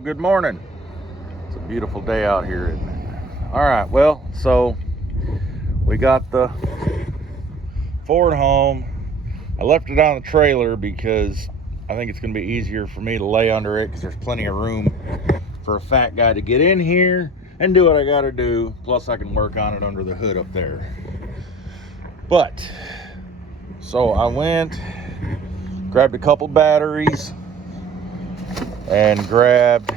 Well, good morning. It's a beautiful day out here, isn't it? All right, well, so we got the Ford home. I left it on the trailer because I think it's going to be easier for me to lay under it because there's plenty of room for a fat guy to get in here and do what I got to do. Plus, I can work on it under the hood up there. But, so I went, grabbed a couple batteries, and grabbed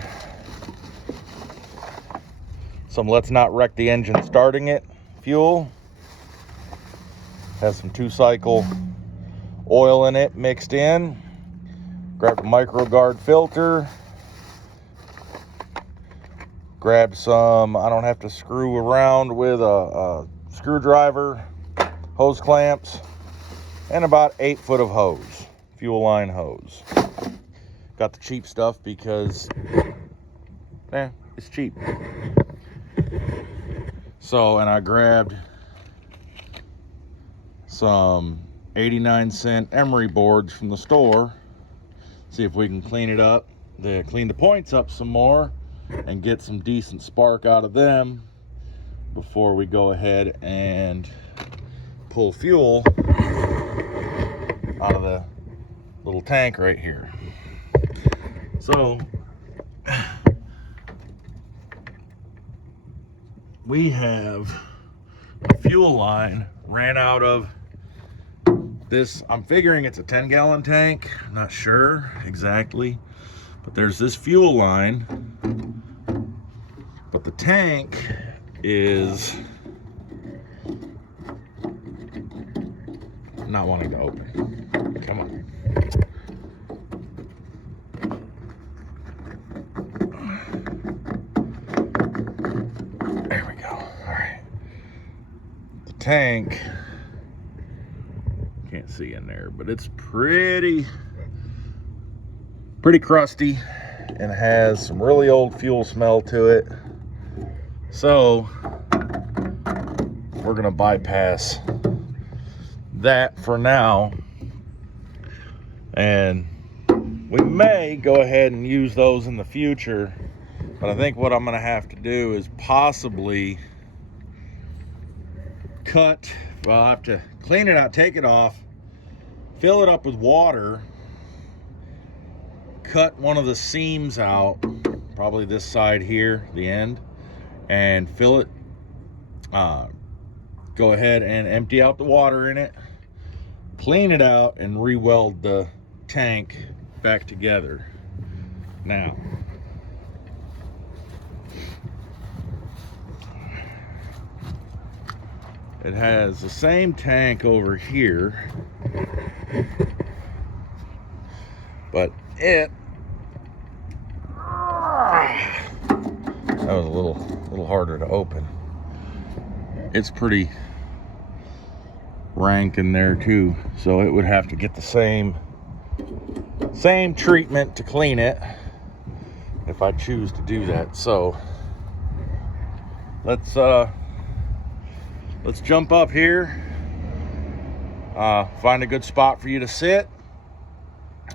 some Let's Not Wreck the Engine Starting It fuel. Has some 2-cycle oil in it mixed in. Grabbed a MicroGuard filter. Grabbed some, I don't have to screw around with a screwdriver, hose clamps, and about 8 foot of hose, fuel line hose. Got the cheap stuff because, it's cheap. So, and I grabbed some 89-cent emery boards from the store. See if we can clean it up, clean the points up some more and get some decent spark out of them before we go ahead and pull fuel out of the little tank right here. So we have a fuel line ran out of this. I'm figuring it's a 10-gallon tank. I'm not sure exactly, but there's this fuel line, but the tank is not wanting to open. Come on. There we go. All right. The tank, can't see in there, but it's pretty crusty and has some really old fuel smell to it. So we're gonna bypass that for now, and we may go ahead and use those in the future. But I think what I'm gonna have to do is possibly I'll have to clean it out, take it off, fill it up with water, cut one of the seams out, probably this side here, the end, and fill it, go ahead and empty out the water in it, clean it out, and re-weld the tank back together. Now, it has the same tank over here, but that was a little harder to open. It's pretty rank in there too, so it would have to get the same treatment to clean it if I choose to do that. So let's jump up here, find a good spot for you to sit.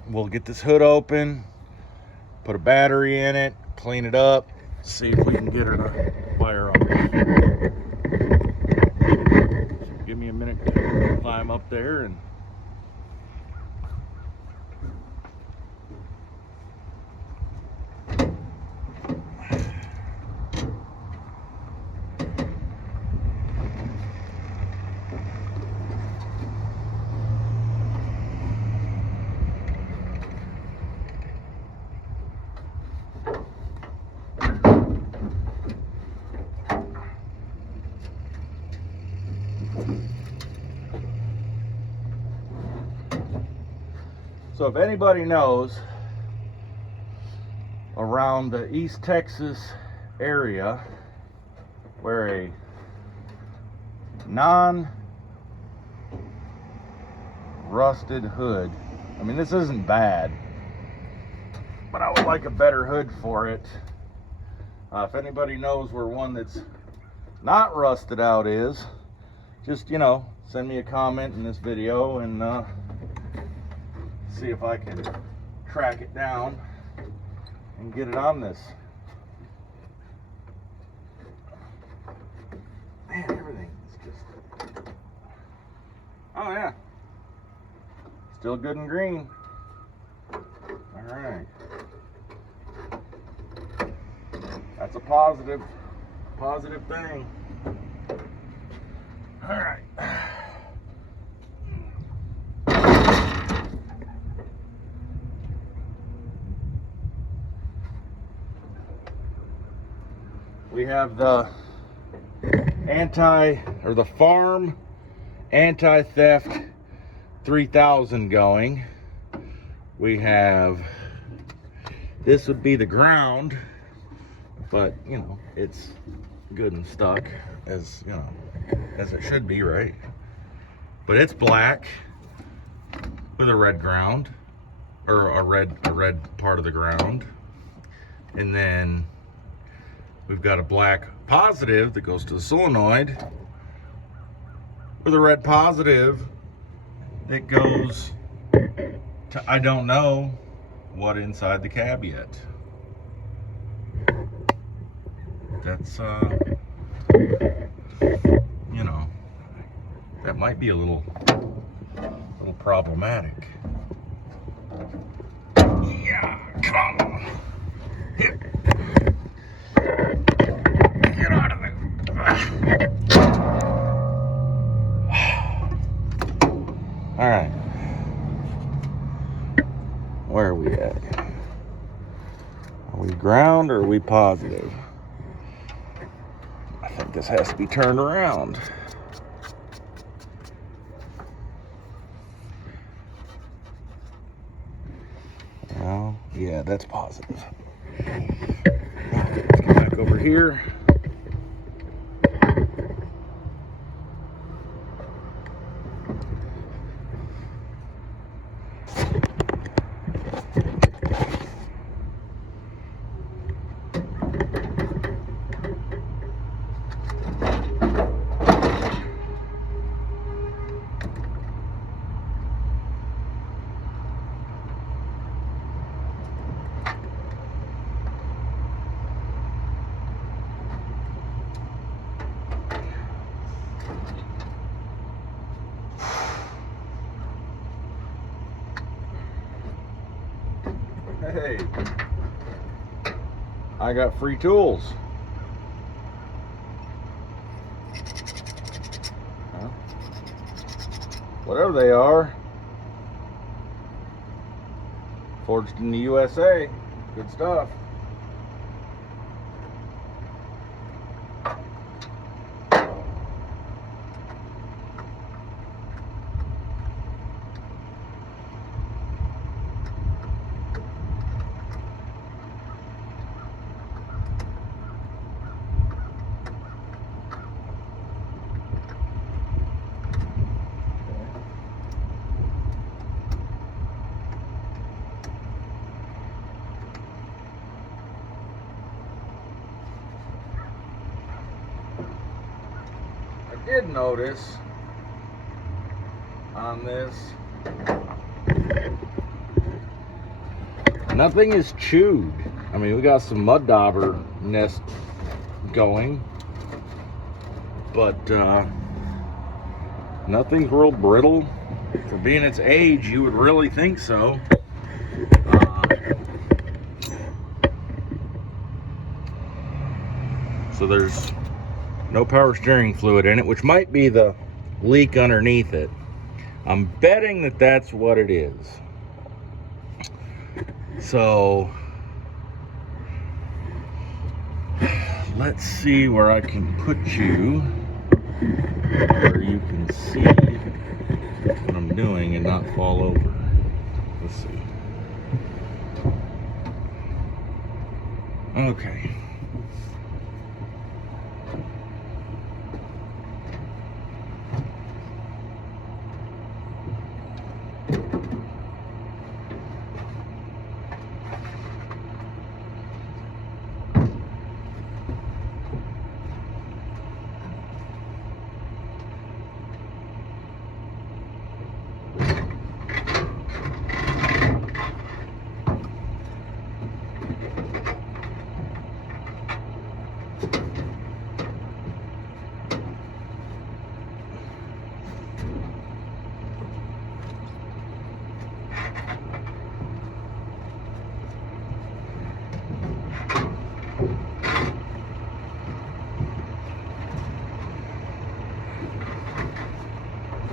We'll get this hood open, put a battery in it, clean it up, see if we can get her to fire up. So give me a minute to climb up there and so if anybody knows around the East Texas area where a non-rusted hood, I mean, this isn't bad, but I would like a better hood for it. If anybody knows where one that's not rusted out is, just, send me a comment in this video and see if I can track it down. and get it on this. Man, everything is just... Oh yeah. Still good and green. All right. That's a positive thing. All right. We have the the farm anti-theft 3000 going. We have, this would be the ground, but you know, it's good and stuck, as you know, as it should be, right? But it's black with a red ground, or a red part of the ground. And then we've got a black positive that goes to the solenoid with a red positive that goes to, I don't know what inside the cab yet. That's you know, that might be a little problematic. Yeah, come on. Here. Get out of there. All right. Where are we at? Are we ground or are we positive? I think this has to be turned around. Well, yeah, that's positive. Let's get back over here. Hey, I got free tools. Huh? Whatever they are, forged in the USA. Good stuff. Did notice on this, nothing is chewed. I mean, we got some mud dauber nest going, but nothing's real brittle. For being its age, you would really think so. So there's no power steering fluid in it, which might be the leak underneath it. I'm betting that that's what it is. So let's see where I can put you, where you can see what I'm doing and not fall over. Let's see. Okay.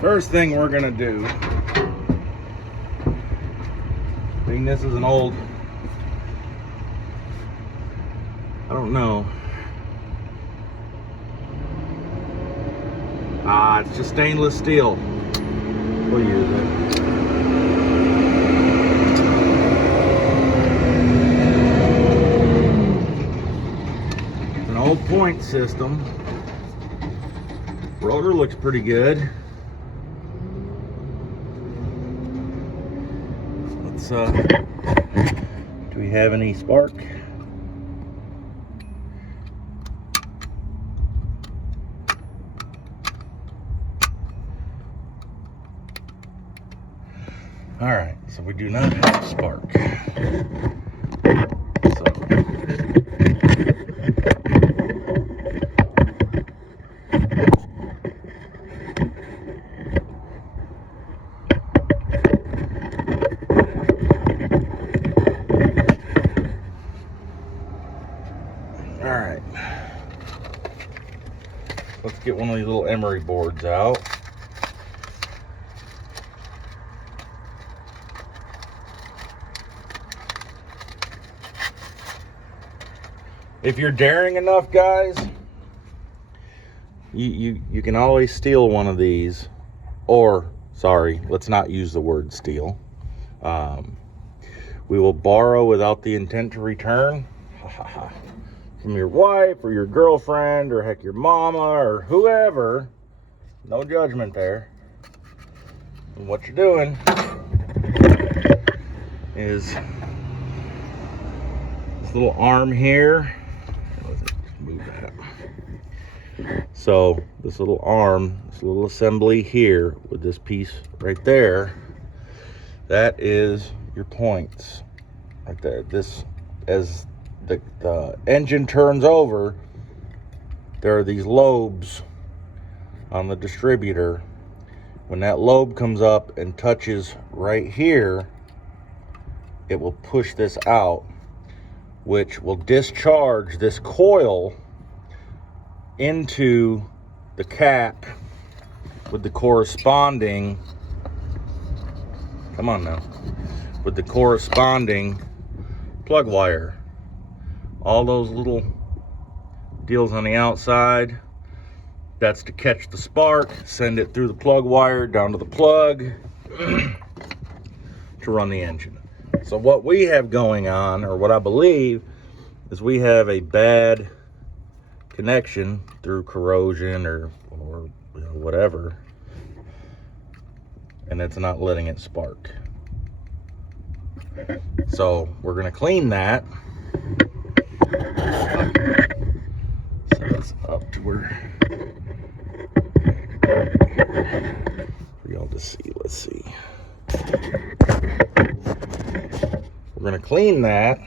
First thing we're gonna do, being this is an old, I don't know. It's just stainless steel. We'll use it. It's an old point system. Rotor looks pretty good. Let's do we have any spark? All right, so we do not have spark. All right, let's get one of these little emery boards out. If you're daring enough, guys, you can always steal one of these, or, sorry, let's not use the word steal. We will borrow without the intent to return from your wife or your girlfriend or heck your mama or whoever. No judgment there. And what you're doing is this little arm here. Move that. So this little arm, this little assembly here with this piece right there, that is your points right there. This, as the engine turns over, there are these lobes on the distributor. When that lobe comes up and touches right here, it will push this out, which will discharge this coil into the cap with the corresponding, come on now, with the corresponding plug wire. All those little deals on the outside, that's to catch the spark, send it through the plug wire down to the plug to run the engine. So what we have going on, or what I believe, is we have a bad connection through corrosion or you know, whatever, and it's not letting it spark. So we're gonna clean that. So that's up to where for y'all to see. Let's see. We're gonna clean that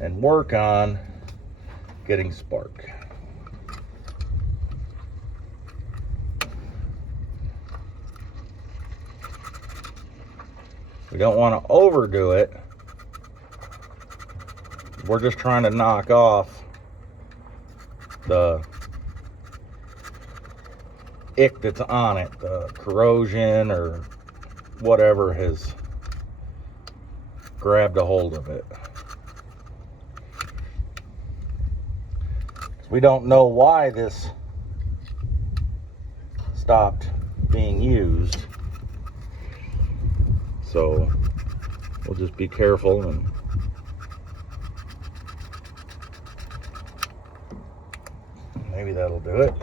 and work on getting spark. We don't want to overdo it. We're just trying to knock off the ick that's on it, the corrosion or whatever has grabbed a hold of it. We don't know why this stopped being used, so we'll just be careful and maybe that'll do it.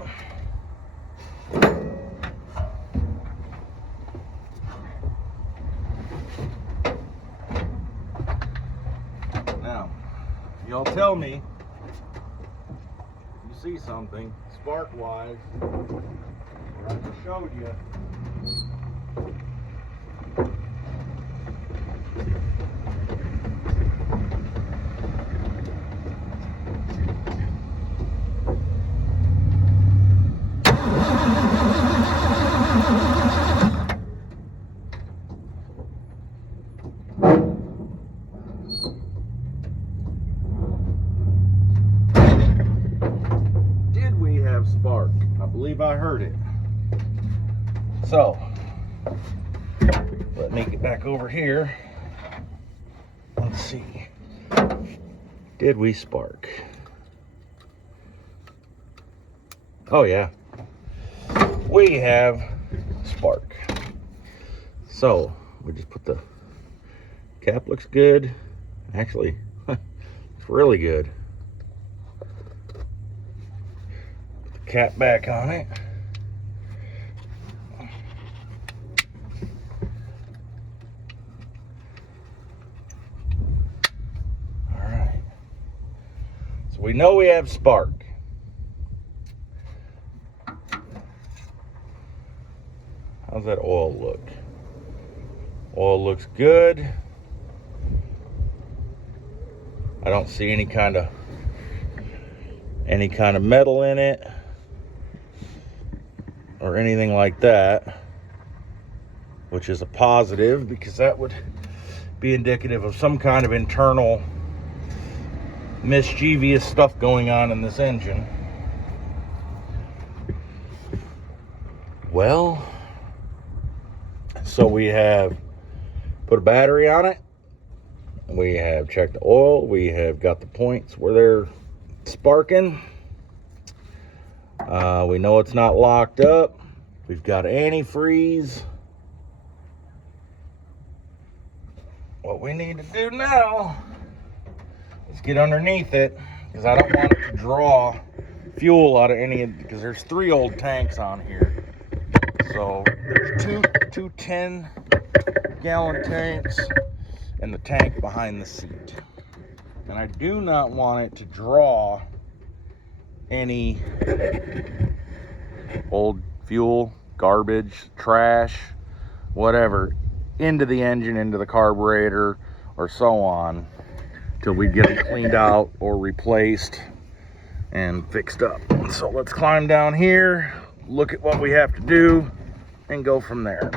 Now, y'all tell me if you see something spark-wise where I just showed you. believe I heard it. So, let me get back over here. Let's see. Did we spark? Oh yeah. We have spark. So, we just put the cap, looks good. Actually, it's really good. Put the cap back on it. Alright. So we know we have spark. How's that oil look? Oil looks good. I don't see any kind of metal in it or anything like that, which is a positive because that would be indicative of some kind of internal mischievous stuff going on in this engine. Well, so we have put a battery on it. We have checked the oil. We have got the points where they're sparking. We know it's not locked up. We've got antifreeze. What we need to do now is get underneath it, because I don't want it to draw fuel out of any of, because there's 3 old tanks on here. So there's two 10-gallon tanks and the tank behind the seat. And I do not want it to draw any old fuel, garbage, trash, whatever, into the engine, into the carburetor, or so on, till we get it cleaned out or replaced and fixed up. So let's climb down here, look at what we have to do, and go from there.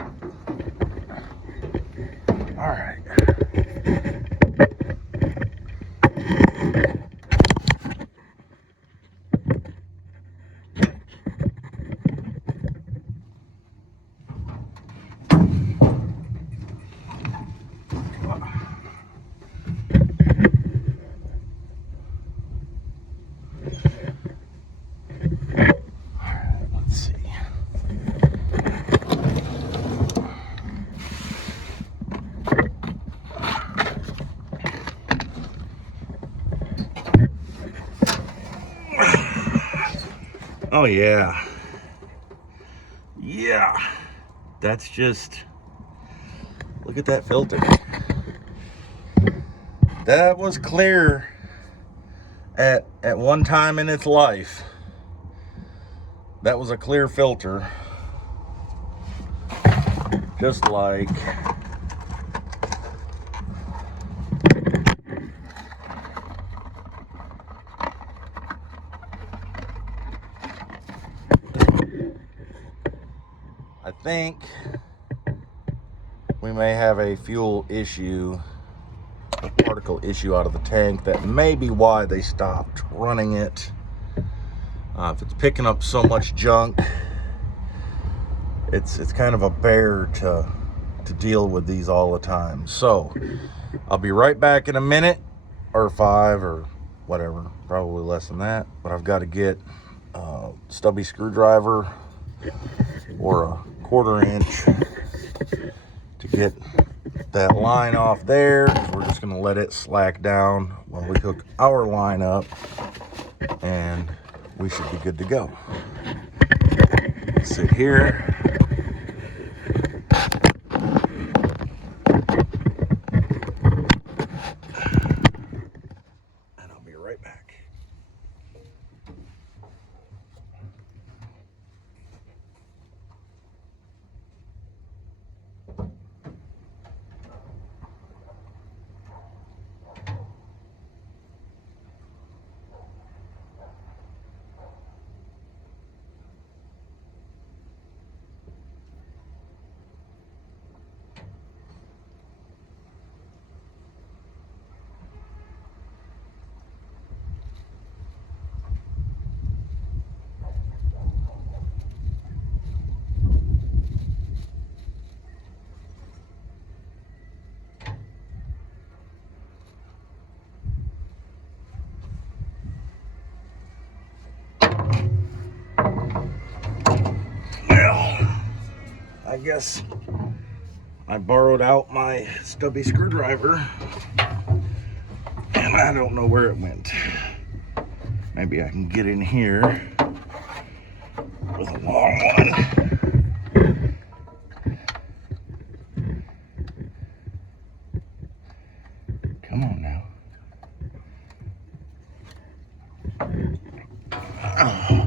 All right. Let's see. Oh yeah. Yeah. That's just, look at that filter. That was clear at one time in its life. That was a clear filter. Just like I think we may have a fuel issue, a particle issue out of the tank. That may be why they stopped running it. If it's picking up so much junk, it's kind of a bear to deal with these all the time. So I'll be right back in a minute, or 5, or whatever, probably less than that. But I've got to get a stubby screwdriver or a 1/4 inch to get that line off there, because we're just going to let it slack down while we hook our line up, and we should be good to go. Sit here. And I'll be right back. I guess I borrowed out my stubby screwdriver and I don't know where it went. Maybe I can get in here with a long one. Come on now. Oh.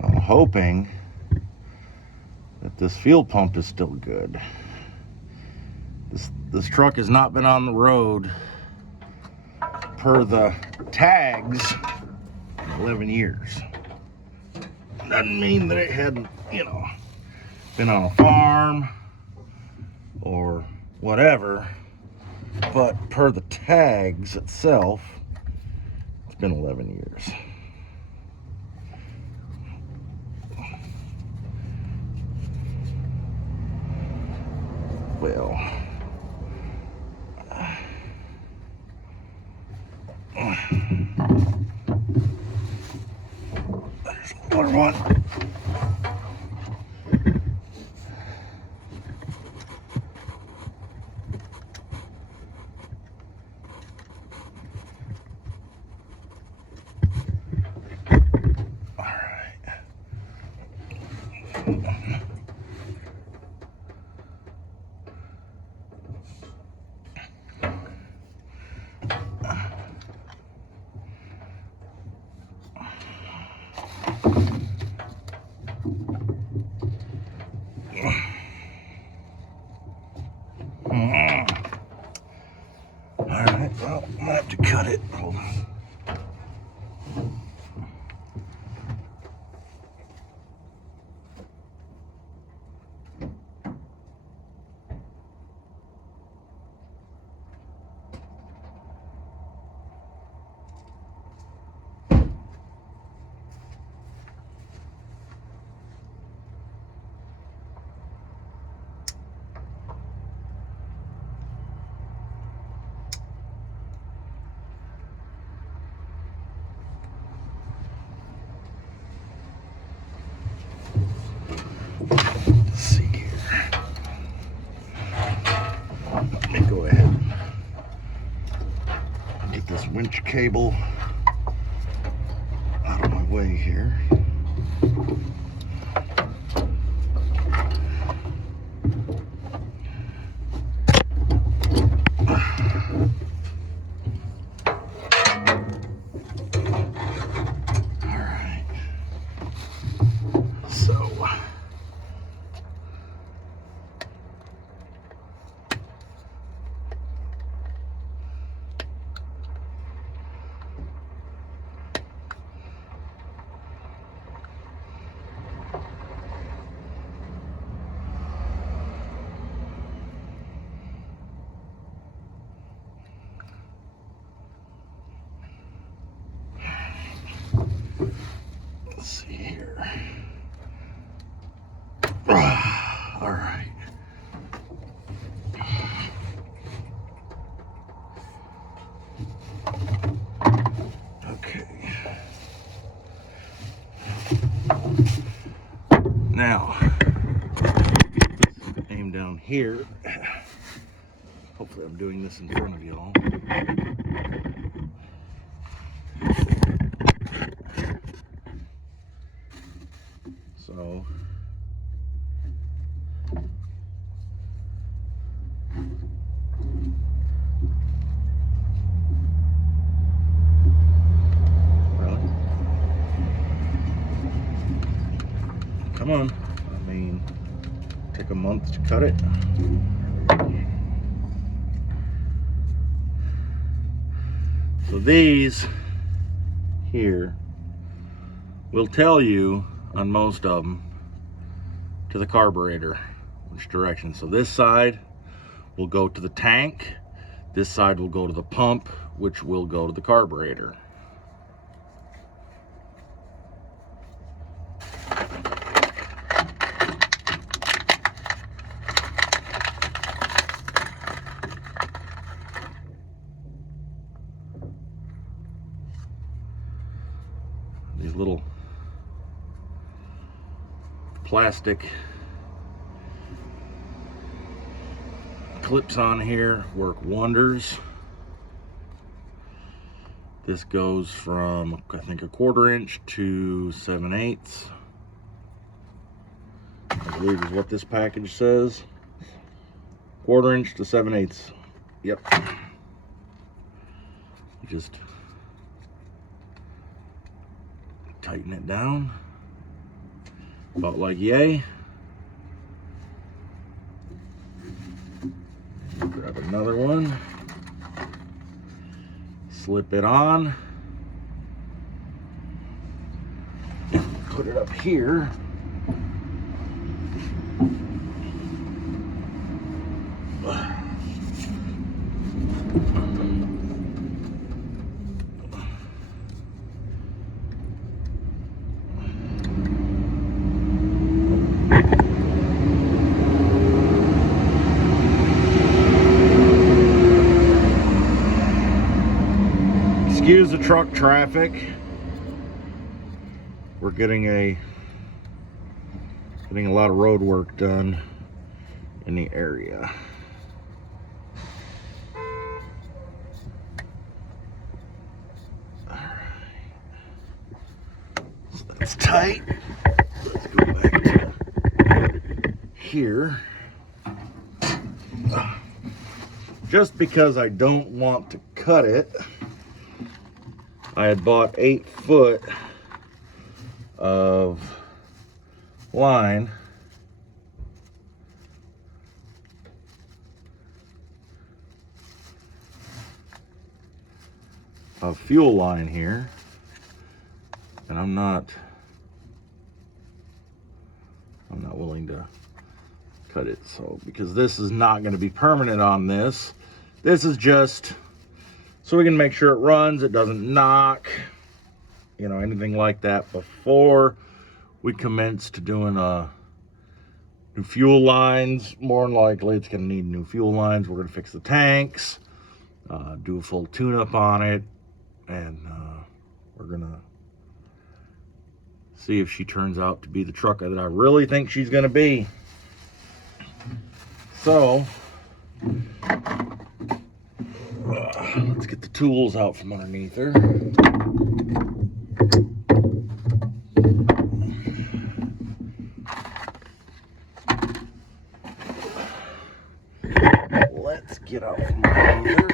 I'm hoping that this fuel pump is still good. This truck has not been on the road per the tags in 11 years. Doesn't mean that it hadn't, you know, been on a farm or whatever, but per the tags itself, it's been 11 years. Well, there's a water one. All right. All right, well, I'm gonna have to cut it. Hold on. Let's see here. Let me go ahead and get this winch cable out of my way here. All right. So let's see here. All right. Okay. Now, aim down here. Hopefully I'm doing this in front of y'all. So really? Come on. I mean, take a month to cut it. So these here will tell you on most of them to the carburetor which direction. So this side will go to the tank, this side will go to the pump, which will go to the carburetor. plastic clips on here work wonders. This goes from, I think, 1/4 inch to 7/8. I believe is what this package says. 1/4 inch to 7/8. Yep. Just tighten it down. About like yay. Grab another one. Slip it on. Put it up here. Excuse the truck traffic. We're getting a lot of road work done in the area. All right. So that's tight. Let's go back to here. Just because I don't want to cut it, I had bought 8 foot of line. Of fuel line here, and I'm not willing to cut it, so because this is not going to be permanent on this. This is just so we can make sure it runs, it doesn't knock, you know, anything like that before we commence to doing new fuel lines. More than likely it's going to need new fuel lines. We're going to fix the tanks, do a full tune-up on it, and we're going to see if she turns out to be the truck that I really think she's going to be. So let's get the tools out from underneath her. Let's get out from underneath her.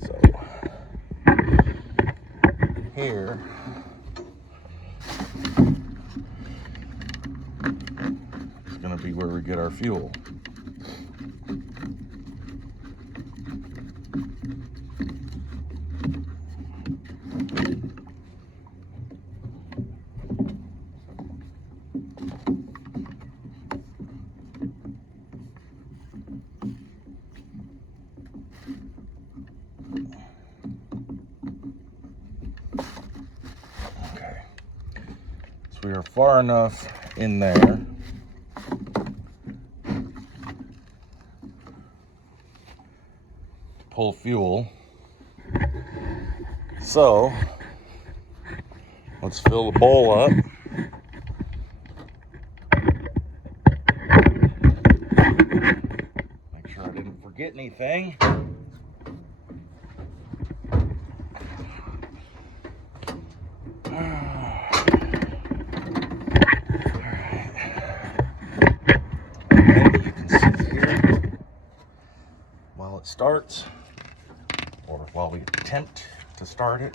So here is going to be where we get our fuel. We are far enough in there to pull fuel. So let's fill the bowl up. Make sure I didn't forget anything. It starts, or while we attempt to start it.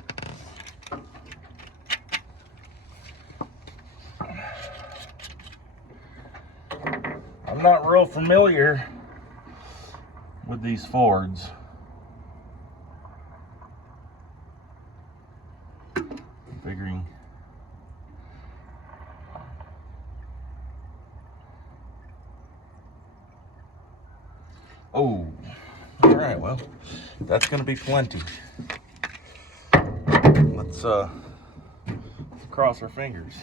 I'm not real familiar with these Fords. Figuring oh, all right, well, that's going to be plenty. Let's cross our fingers.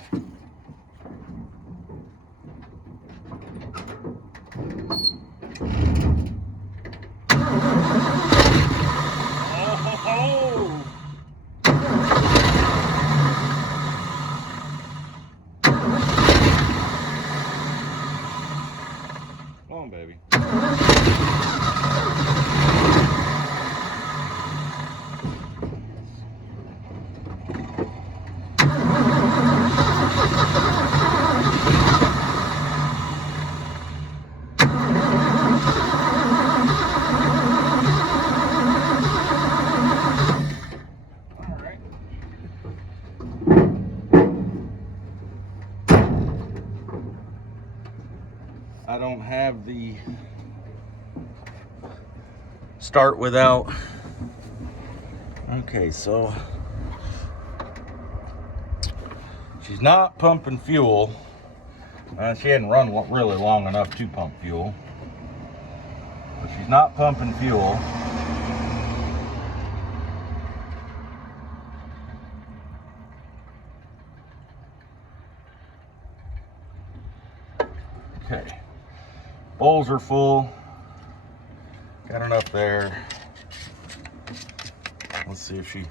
Oh! I don't have the start without. Okay, so she's not pumping fuel. She hadn't run really long enough to pump fuel. But she's not pumping fuel. Okay, bowls are full. Got enough there. Let's see if she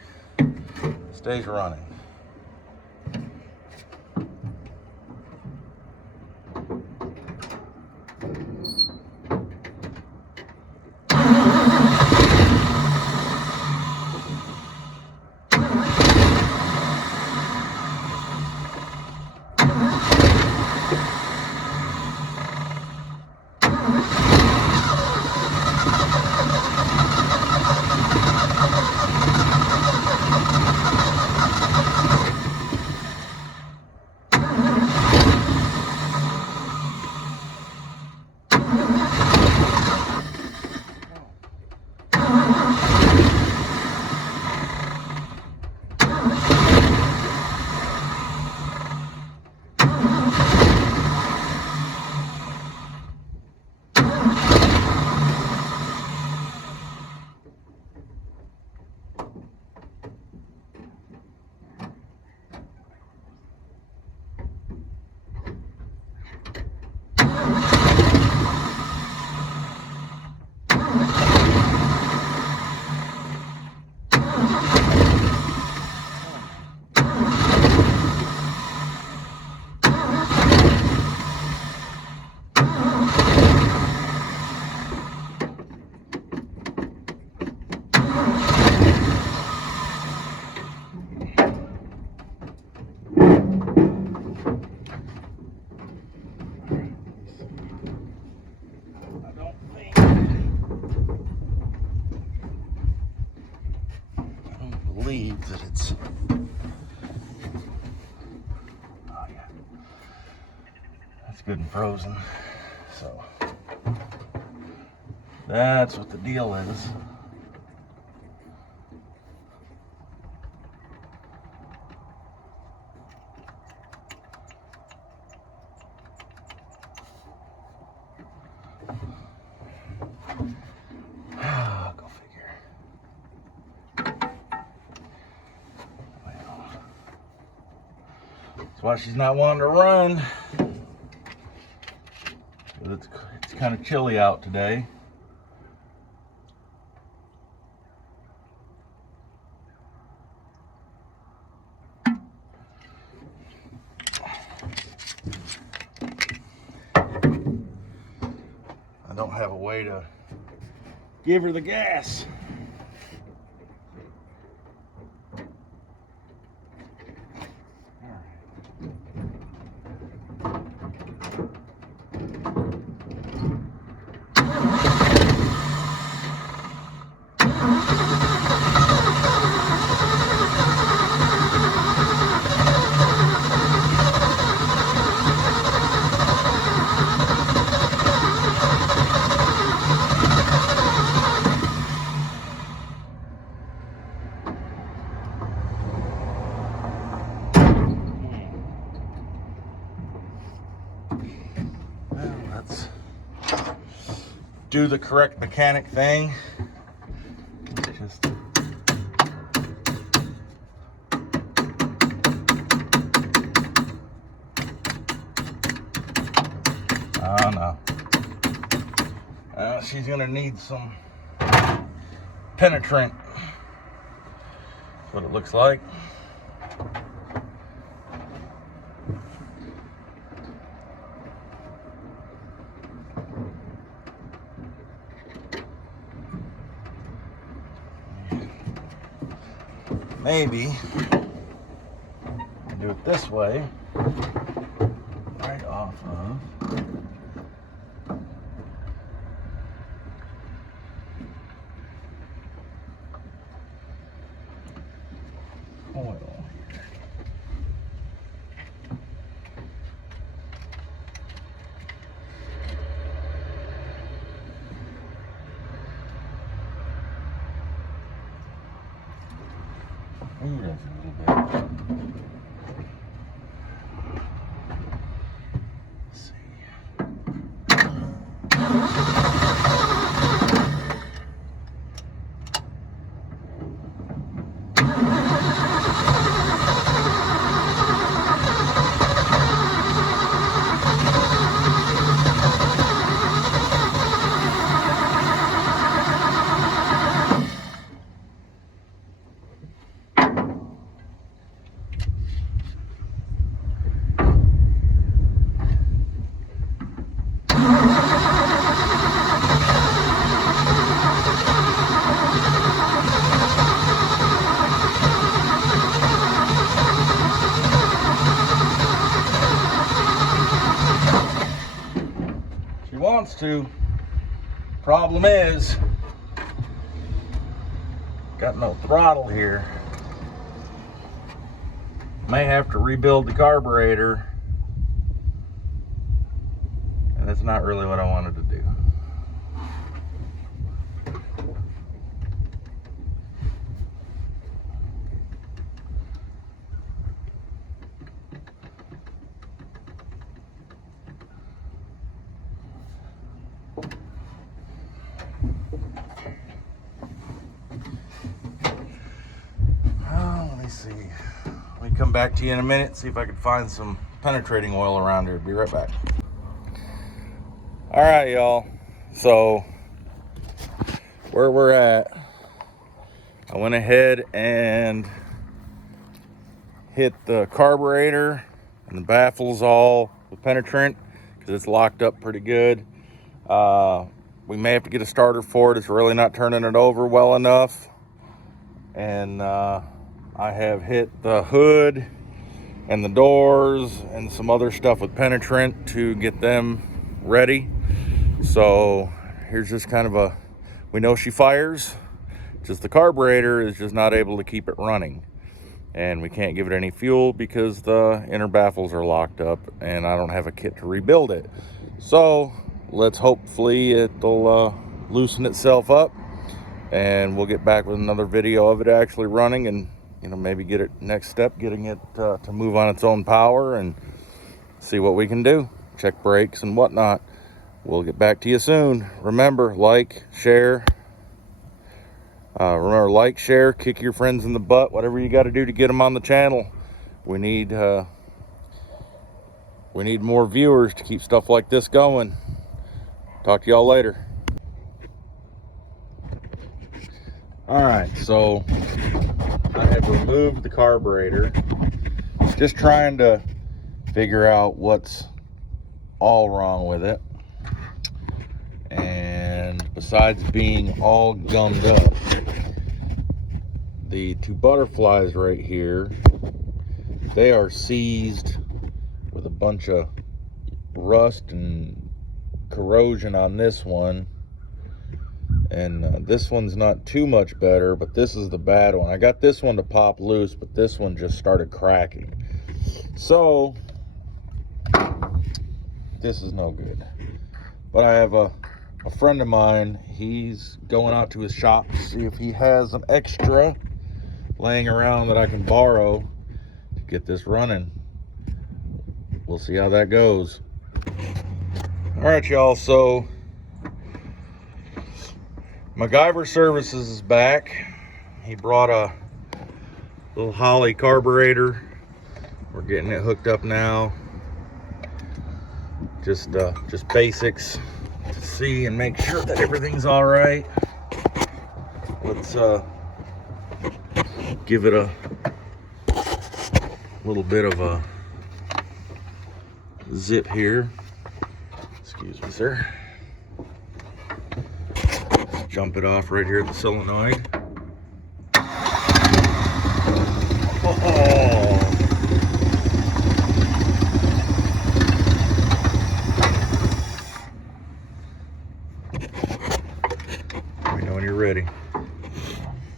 stays running. Believe that it's, oh yeah, that's good and frozen. So that's what the deal is. Go figure. That's why she's not wanting to run. It's kind of chilly out today. I don't have a way to give her the gas. Well, let's do the correct mechanic thing. Just oh no. She's gonna need some penetrant. That's what it looks like. Maybe do it this way, right off of oil. Ooh, that's a little bit. Let's see. She wants to. Problem is, got no throttle here. May have to rebuild the carburetor, and that's not really what I wanted to do. Let me see. Let me come back to you in a minute, see if I can find some penetrating oil around here. Be right back. All right, y'all. So where we're at, I went ahead and hit the carburetor and the baffles all with penetrant because it's locked up pretty good. We may have to get a starter for it. It's really not turning it over well enough. And I have hit the hood and the doors and some other stuff with penetrant to get them ready. So here's just kind of a, we know she fires, just the carburetor is just not able to keep it running. And we can't give it any fuel because the inner baffles are locked up and I don't have a kit to rebuild it. So let's hopefully it'll loosen itself up and we'll get back with another video of it actually running and, you know, maybe get it next step, getting it to move on its own power and see what we can do. Check brakes and whatnot. We'll get back to you soon. Remember, like, share. Remember, like, share, kick your friends in the butt, whatever you got to do to get them on the channel. We need more viewers to keep stuff like this going. Talk to y'all later. All right, so I have removed the carburetor. Just trying to figure out what's all wrong with it. And besides being all gummed up, the two butterflies right here, they are seized with a bunch of rust and corrosion on this one. And this one's not too much better, but this is the bad one. I got this one to pop loose, but this one just started cracking. So this is no good. But I have a friend of mine, he's going out to his shop to see if he has an extra laying around that I can borrow to get this running. We'll see how that goes. All right, y'all, so MacGyver Services is back. He brought a little Holley carburetor. We're getting it hooked up now. Just basics to see and make sure that everything's all right. Let's give it a little bit of a zip here. Excuse me, sir. Jump it off right here at the solenoid. Oh. Let me know when you're ready.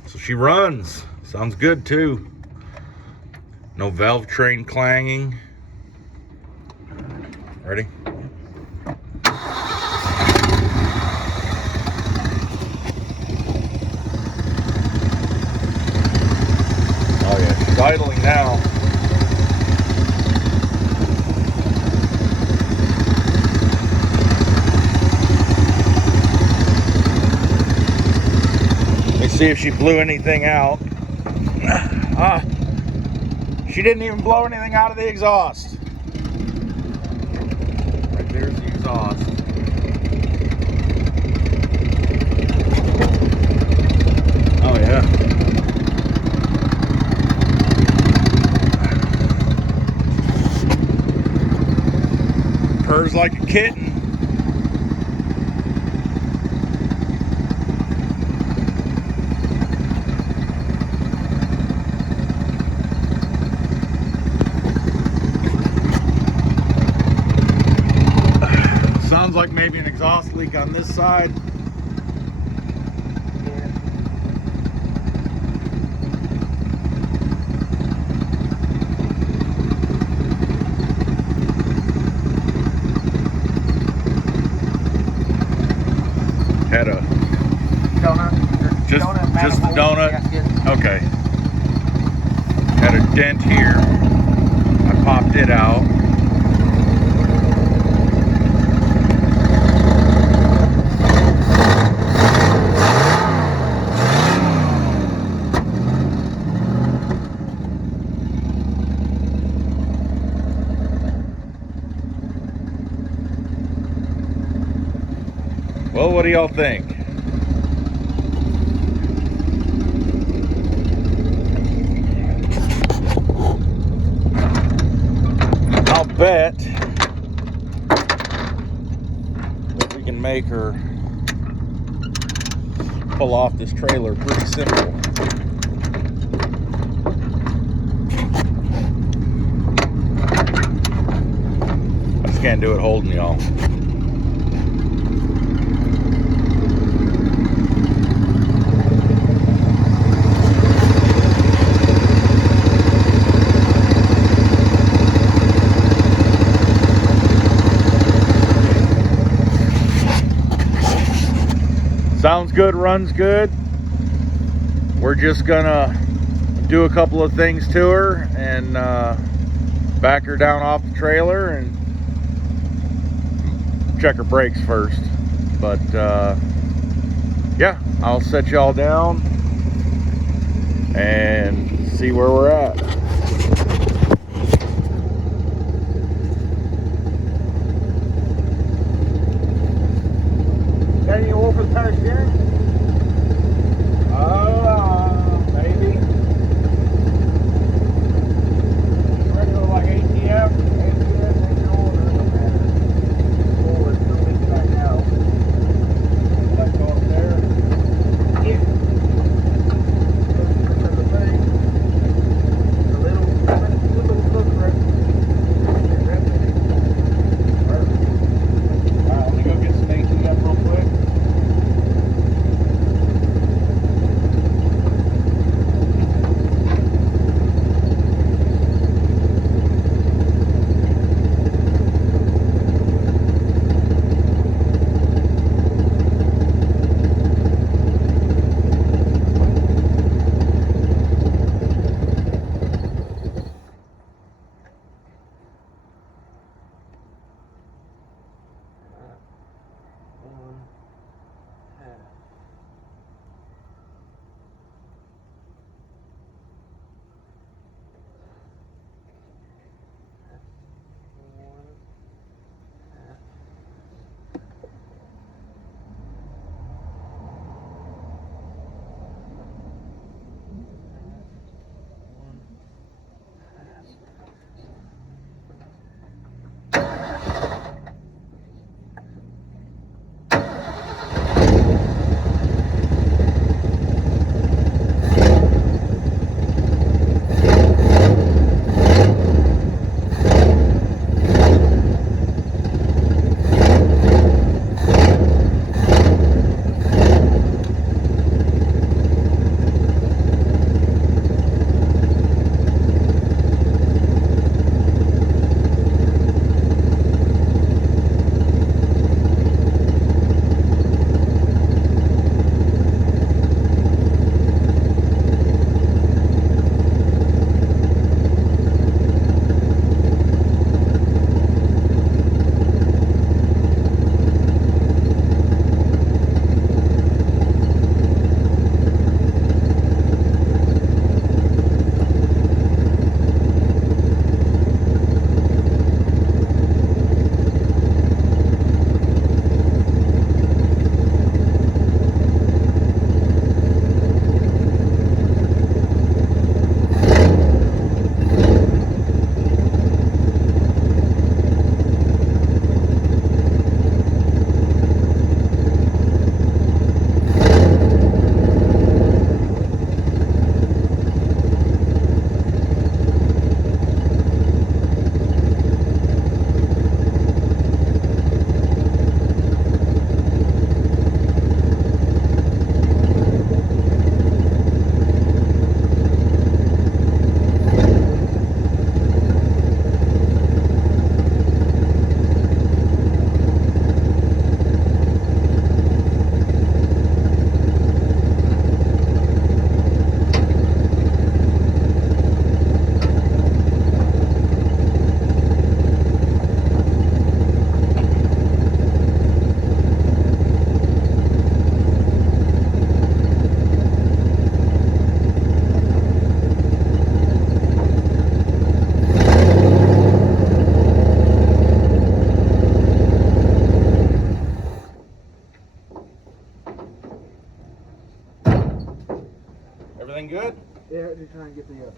So she runs. Sounds good too. No valve train clanging. Ready? Oh idling now. Let me see if she blew anything out. She didn't even blow anything out of the exhaust. Right there's the exhaust. Oh yeah. Purrs like a kitten. Sounds like maybe an exhaust leak on this side. Had a donut. just the donut. Yeah, Okay. Had a dent here. I popped it out. Well, what do y'all think? I'll bet that we can make her pull off this trailer pretty simple. I just can't do it holding y'all. Sounds good, runs good. We're just gonna do a couple of things to her and back her down off the trailer and check her brakes first. But yeah, I'll set y'all down and see where we're at. Got any oil for the power steering? Maybe. Regular like ATF? ATF, ain't no order, no matter. Forward, no leak back out. Like go up there. Yeah. The thing. The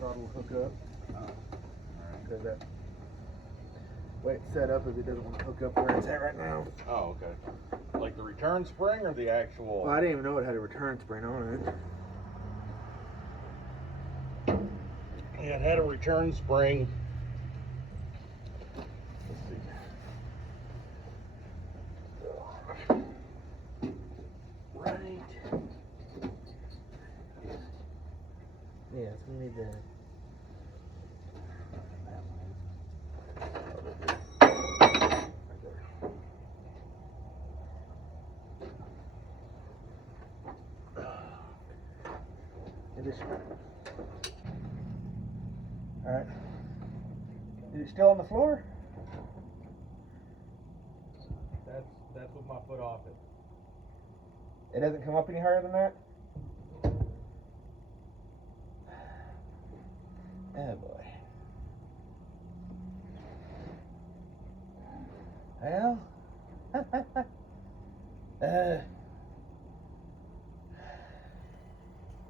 throttle will hook up. Alright. Because that way it's set up is it doesn't want to hook up where it's at right now. Oh, okay. Like the return spring or the actual? Well, I didn't even know it had a return spring on it. Yeah, it had a return spring. Let's see. Right. Yeah, so we need to. Alright. Is it still on the floor? That's with my foot off it. It doesn't come up any higher than that? Oh boy. Well.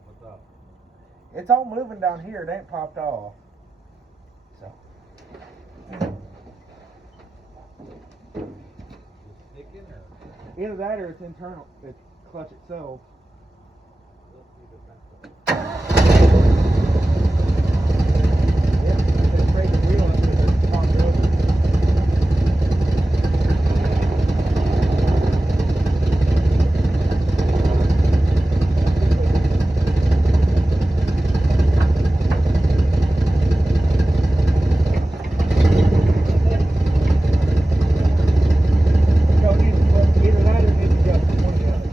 What's up? It's all moving down here. It ain't popped off. So. Sticking or? Either that or it's internal. It's clutch itself. Let's see if it messed up. Yeah, I could break the wheel and it popped over. Either that or it needs to go one or the other.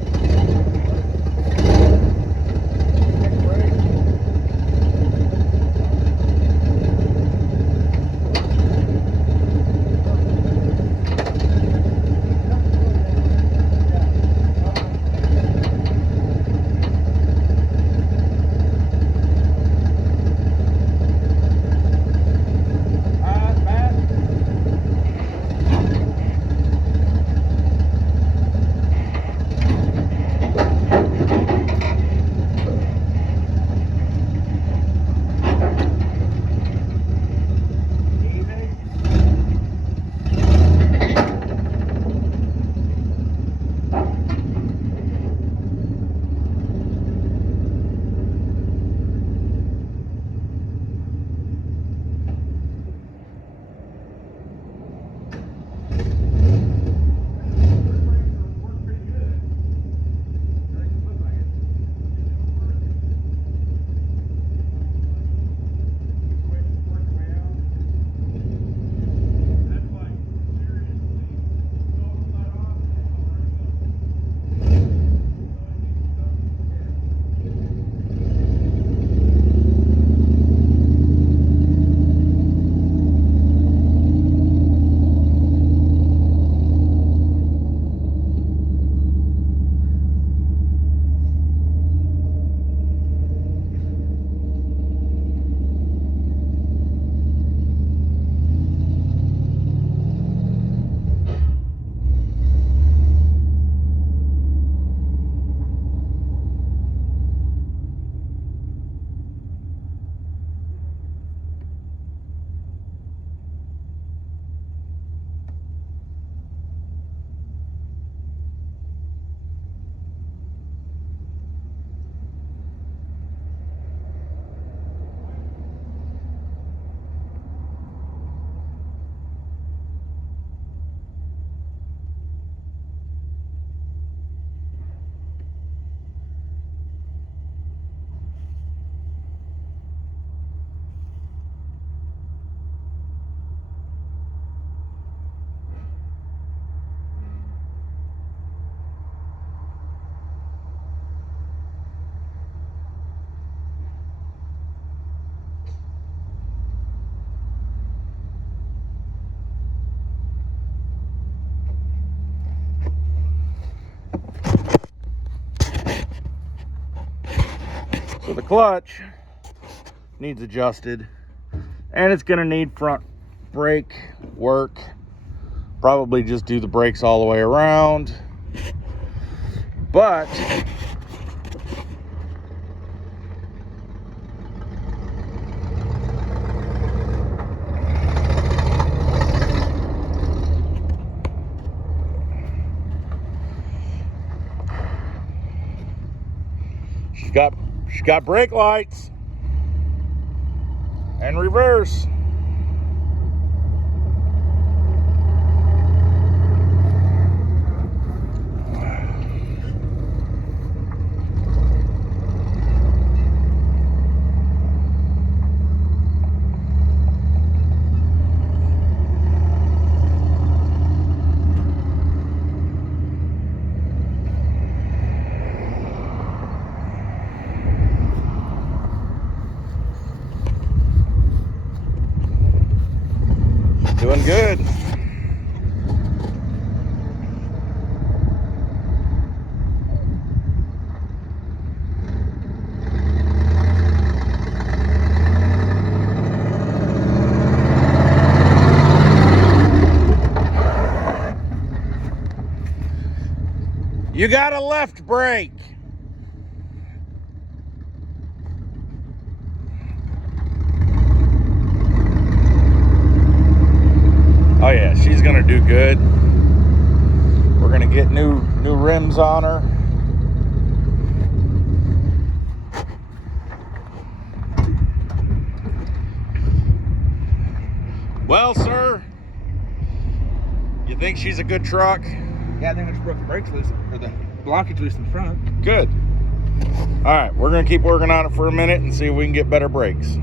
Take a break. Matt. So the clutch needs adjusted, and it's gonna need front brake work. Probably just do the brakes all the way around, but She's got brake lights and reverse. Doing good. You got a left brake. Oh yeah, she's gonna do good. We're gonna get new rims on her. Well, sir, you think she's a good truck? Yeah, I think I just broke the brakes loose, or the blockage loose in front. Good. All right, we're gonna keep working on it for a minute and see if we can get better brakes.